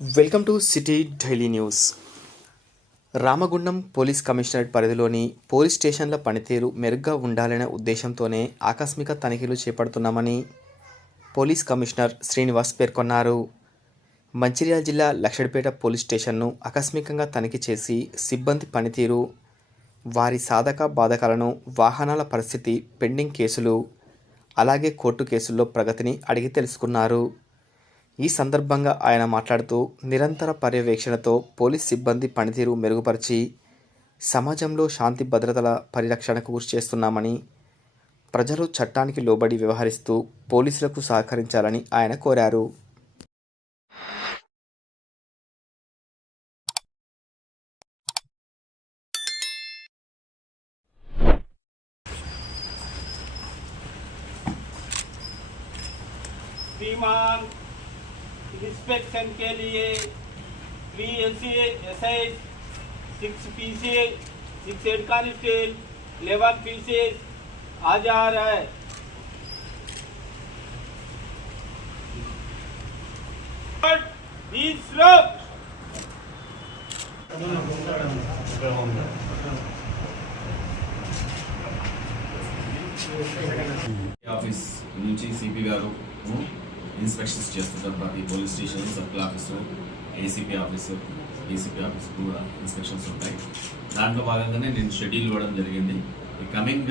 Welcome to city daily news. Ramagundam police commissionerate పరిధిలోని police స్టేషన్ల పనితీరు మెరుగ్గా ఉండాలనే ఉద్దేశంతోనే ఆకస్మిక తనిఖీలు చేపడుతున్నామని పోలీస్ కమిషనర్ శ్రీనివాస్ పేర్కొన్నారు. మంచిర్యాల జిల్లా లక్షడిపేట పోలీస్ స్టేషన్ను ఆకస్మికంగా తనిఖీ చేసి సిబ్బంది పనితీరు వారి సాధక బాధకాలను వాహనాల పరిస్థితి పెండింగ్ కేసులు అలాగే కోర్టు కేసుల్లో ప్రగతిని అడిగి తెలుసుకున్నారు. ఈ సందర్భంగా ఆయన మాట్లాడుతూ నిరంతర పర్యవేక్షణతో పోలీస్ సిబ్బంది పనితీరు మెరుగుపరిచి సమాజంలో శాంతి భద్రతల పరిరక్షణకు కృషి చేస్తున్నామని ప్రజలు చట్టానికి లోబడి వ్యవహరిస్తూ పోలీసులకు సహకరించాలని ఆయన కోరారు. శ్రీమాన్ इंस्पेक्शन के लिए three S C S I six P C six head constable eleven P C आ जा रहा है बीस लोग ఆఫీస్ నుంచి సిపి గారు ఇన్స్పెక్షన్స్ చేస్తుంటారు ప్రతి police station circle office ACP office ACP office కూడా ఇన్స్పెక్షన్స్ ఉంటాయి. దాంట్లో భాగంగానే నేను షెడ్యూల్ ఇవ్వడం జరిగింది. ఈ కమింగ్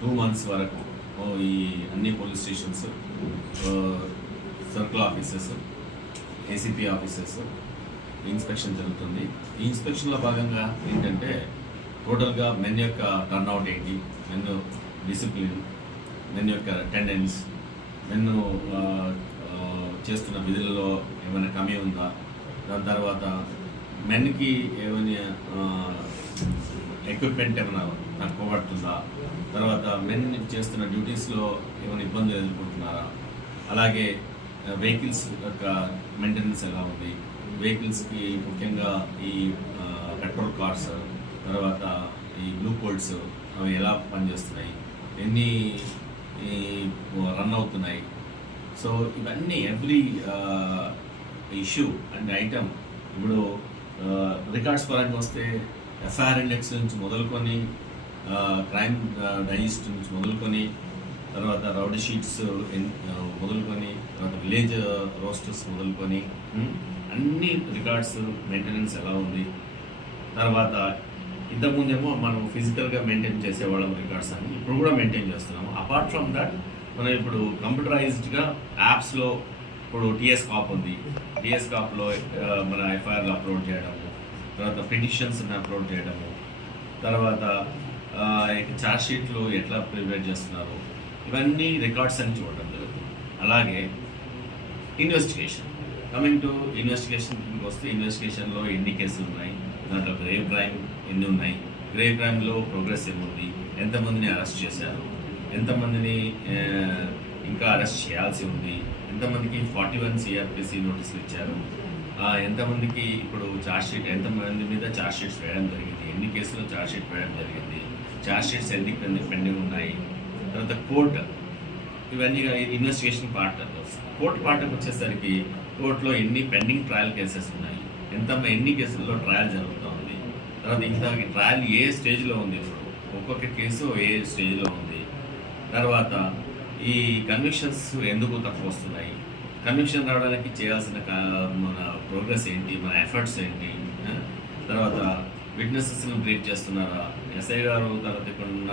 టూ మంత్స్ వరకు ఈ అన్ని police stations circle offices ACP offices inspection జరుగుతుంది. ఈ ఇన్స్పెక్షన్లో భాగంగా ఏంటంటే టోటల్గా మెన్ యొక్క టర్న్అవుట్ ఏంటి మెన్ డిసిప్లిన్ మెన్ యొక్క అటెండెన్స్ మెన్ చేస్తున్న విధులలో ఏమైనా కమీ ఉందా? దాని తర్వాత మెన్కి ఏమైనా ఎక్విప్మెంట్ ఏమైనా తక్కువ పడుతుందా తర్వాత మెన్ చేస్తున్న డ్యూటీస్లో ఏమైనా ఇబ్బందులు ఎదుర్కొంటున్నారా? అలాగే వెహికల్స్ యొక్క మెయింటెనెన్స్ ఎలా ఉంది? వెహికల్స్కి ముఖ్యంగా ఈ పెట్రోల్ కార్స్ తర్వాత ఈ బ్లూ కోల్డ్స్ అవి ఎలా పనిచేస్తున్నాయి? ఎన్ని రన్ అవుతున్నాయి? సో ఇవన్నీ ఎవ్రీ ఇష్యూ అండ్ ఐటమ్ ఇప్పుడు రికార్డ్స్ పరంగా వస్తే ఎఫ్ఐఆర్ ఇండెక్స్ నుంచి మొదలుకొని క్రైమ్ డైజెస్ట్ నుంచి మొదలుకొని తర్వాత రౌడీ షీట్స్ మొదలుకొని తర్వాత విలేజ్ రోస్టర్స్ మొదలుకొని అన్ని రికార్డ్స్ మెయింటెనెన్స్ ఎలా ఉంది? తర్వాత ఇంతకుముందేమో మనం ఫిజికల్గా మెయింటైన్ చేసేవాళ్ళం రికార్డ్స్ అని ఇప్పుడు కూడా మెయింటైన్ చేస్తున్నాము. అపార్ట్ ఫ్రమ్ దట్ మనం ఇప్పుడు కంప్యూటరైజ్డ్గా యాప్స్లో ఇప్పుడు టీఎస్ కాప్ ఉంది. టీఎస్ కాప్లో మన ఎఫ్ఐఆర్లు అప్లోడ్ చేయడము తర్వాత పిటిషన్స్ని అప్లోడ్ చేయడము తర్వాత ఛార్జ్ షీట్లు ఎట్లా ప్రిపేర్ చేస్తున్నారు ఇవన్నీ రికార్డ్స్ అని చూడడం జరుగుతుంది. అలాగే ఇన్వెస్టిగేషన్ కమింగ్ టు ఇన్వెస్టిగేషన్ వస్తే ఇన్వెస్టిగేషన్లో ఎన్ని కేసులు ఉన్నాయి దాంట్లో గ్రేవ్ క్రైమ్ ఎన్ని ఉన్నాయి గ్రేవ్ క్రైమ్లో ప్రోగ్రెస్ ఏముంది ఎంతమందిని అరెస్ట్ చేశారు ఎంతమందిని ఇంకా అరెస్ట్ చేయాల్సి ఉంది? ఎంతమందికి ఫార్టీ వన్ సిఆర్పిసి నోటీసులు ఇచ్చారు? ఎంతమందికి ఇప్పుడు ఛార్జ్ షీట్ ఎంతమంది మీద ఛార్జ్ షీట్స్ వేయడం జరిగింది? ఎన్ని కేసులు ఛార్జ్ షీట్ వేయడం జరిగింది? ఛార్జ్ షీట్స్ ఎన్ని పెండింగ్ ఉన్నాయి? తర్వాత కోర్టు ఇవన్నీ ఇన్వెస్టిగేషన్ పార్ట్ కోర్టు పార్ట్కి వచ్చేసరికి కోర్టులో ఎన్ని పెండింగ్ ట్రయల్ కేసెస్ ఉన్నాయి? ఎంత ఎన్ని కేసుల్లో ట్రయల్ జరుగుతూ ఉంది? తర్వాత ఇంత ట్రయల్ ఏ స్టేజ్లో ఉంది ఇప్పుడు? ఒక్కొక్క కేసు ఏ స్టేజ్లో ఉంది? తర్వాత ఈ కన్విక్షన్స్ ఎందుకు తక్కువ వస్తున్నాయి? కన్విక్షన్ రావడానికి చేయాల్సిన మన ప్రోగ్రెస్ ఏంటి? మన ఎఫర్ట్స్ ఏంటి? తర్వాత విట్నెసెస్ను బ్రీట్ చేస్తున్నారా? ఎస్ఐ గారు తర్వాత ఇక్కడ ఉన్న